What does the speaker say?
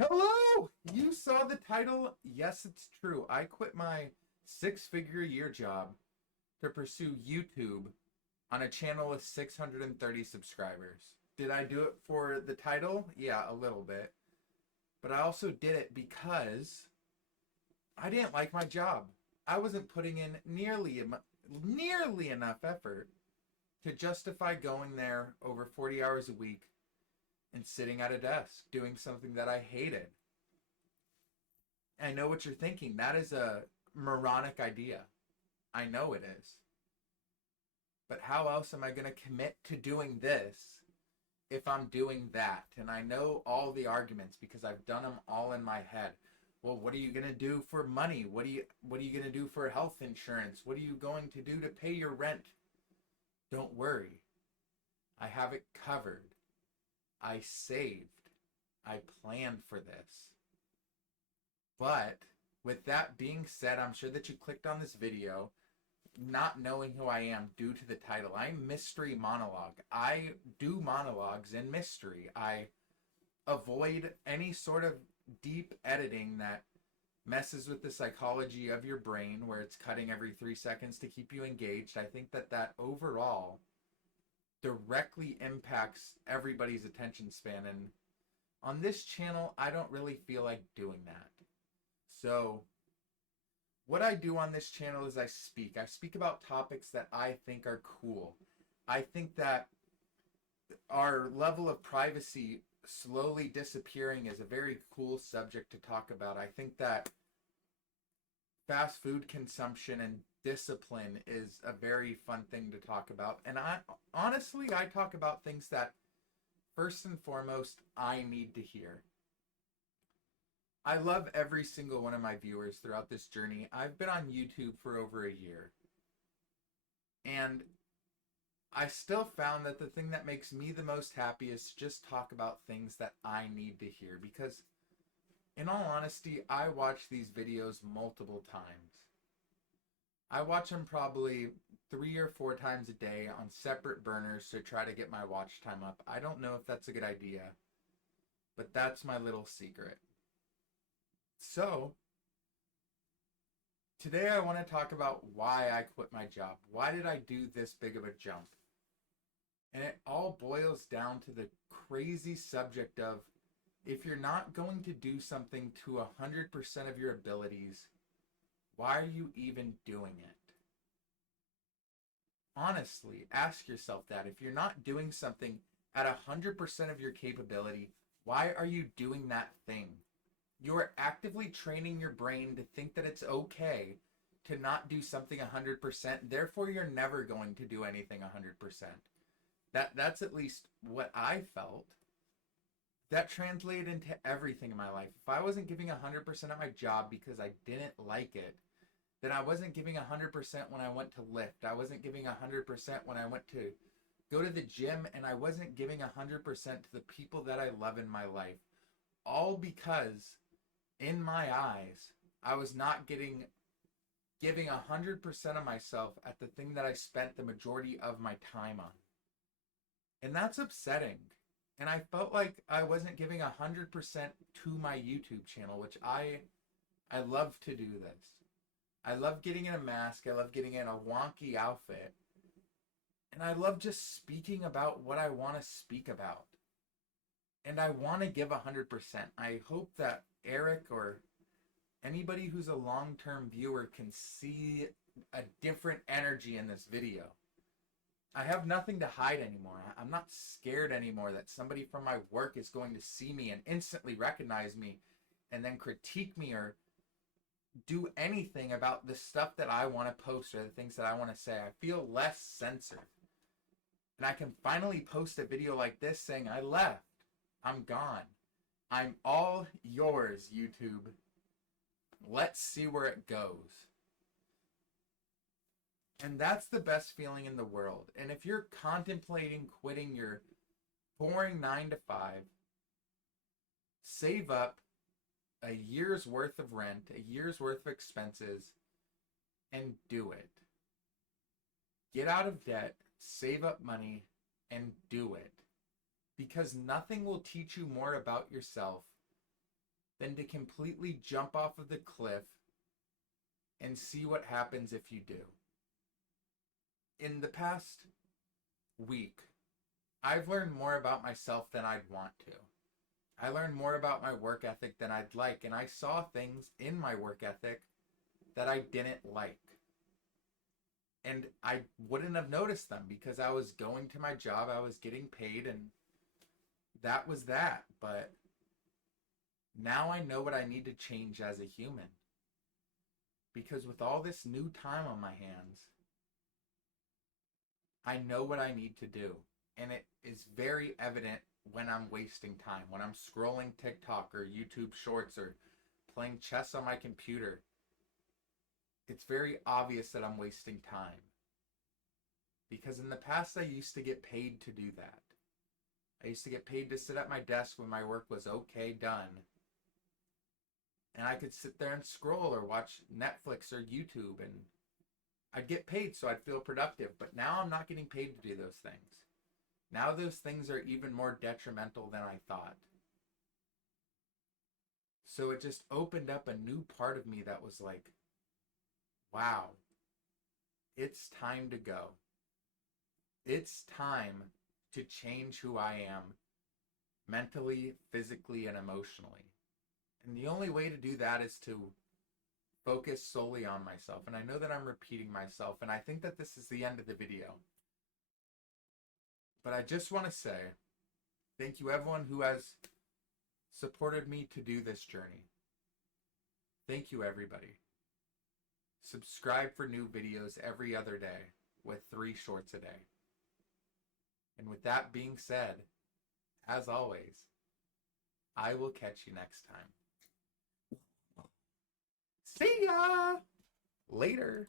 Hello! You saw the title? Yes, it's true. I quit my six-figure a year job to pursue YouTube on a channel with 630 subscribers. Did I do it for the title? Yeah, a little bit. But I also did it because I didn't like my job. I wasn't putting in nearly enough effort to justify going there over 40 hours a week and sitting at a desk doing something that I hated. I know what you're thinking. That is a moronic idea. I know it is. But how else am I going to commit to doing this if I'm doing that? And I know all the arguments because I've done them all in my head. Well, what are you going to do for money? What are you going to do for health insurance? What are you going to do to pay your rent? Don't worry. I have it covered. I saved. I planned for this. But with that being said, I'm sure that you clicked on this video not knowing who I am due to the title. I'm Mystery Monologue. I do monologues in mystery. I avoid any sort of deep editing that messes with the psychology of your brain where it's cutting every 3 seconds to keep you engaged. I think that overall directly impacts everybody's attention span. And on this channel, I don't really feel like doing that. So what I do on this channel is I speak about topics that I think are cool. I think that our level of privacy slowly disappearing is a very cool subject to talk about. I think that fast food consumption and discipline is a very fun thing to talk about. And I talk about things that first and foremost I need to hear. I love every single one of my viewers throughout this journey. I've been on YouTube for over a year. And I still found that the thing that makes me the most happy is to just talk about things that I need to hear. Because, in all honesty, I watch these videos multiple times. I watch them probably 3 or 4 times a day on separate burners to try to get my watch time up. I don't know if that's a good idea, but that's my little secret. So, today I want to talk about why I quit my job. Why did I do this big of a jump? And it all boils down to the crazy subject of if you're not going to do something to 100% of your abilities, why are you even doing it? Honestly, ask yourself that. If you're not doing something at 100% of your capability, why are you doing that thing? You're actively training your brain to think that it's okay to not do something 100%. Therefore, you're never going to do anything 100%. That's at least what I felt. That translated into everything in my life. If I wasn't giving 100% at my job because I didn't like it, then I wasn't giving 100% when I went to lift. I wasn't giving 100% when I went to go to the gym, and I wasn't giving 100% to the people that I love in my life. All because in my eyes, I was not giving 100% of myself at the thing that I spent the majority of my time on. And that's upsetting. And I felt like I wasn't giving 100% to my YouTube channel, which I love to do this. I love getting in a mask. I love getting in a wonky outfit. And I love just speaking about what I want to speak about. And I want to give 100%. I hope that Eric or anybody who's a long-term viewer can see a different energy in this video. I have nothing to hide anymore. I'm not scared anymore that somebody from my work is going to see me and instantly recognize me and then critique me or do anything about the stuff that I want to post or the things that I want to say. I feel less censored. And I can finally post a video like this saying, I left. I'm gone. I'm all yours, YouTube. Let's see where it goes. And that's the best feeling in the world. And if you're contemplating quitting your boring 9 to 5, save up a year's worth of rent, a year's worth of expenses, and do it. Get out of debt, save up money, and do it. Because nothing will teach you more about yourself than to completely jump off of the cliff and see what happens if you do. In the past week, I've learned more about myself than I'd want to. I learned more about my work ethic than I'd like, and I saw things in my work ethic that I didn't like. And I wouldn't have noticed them because I was going to my job, I was getting paid, and that was that. But now I know what I need to change as a human. Because with all this new time on my hands, I know what I need to do. And it is very evident when I'm wasting time, when I'm scrolling TikTok or YouTube Shorts or playing chess on my computer. It's very obvious that I'm wasting time. Because in the past, I used to get paid to do that. I used to get paid to sit at my desk when my work was okay done. And I could sit there and scroll or watch Netflix or YouTube, and I'd get paid so I'd feel productive. But now I'm not getting paid to do those things. Now those things are even more detrimental than I thought. So it just opened up a new part of me that was like, wow, it's time to go. It's time to change who I am mentally, physically, and emotionally. And the only way to do that is to focus solely on myself. And I know that I'm repeating myself, and I think that this is the end of the video. But I just want to say thank you everyone who has supported me to do this journey. Thank you everybody. Subscribe for new videos every other day with 3 shorts a day. And with that being said, as always, I will catch you next time. See ya! Later.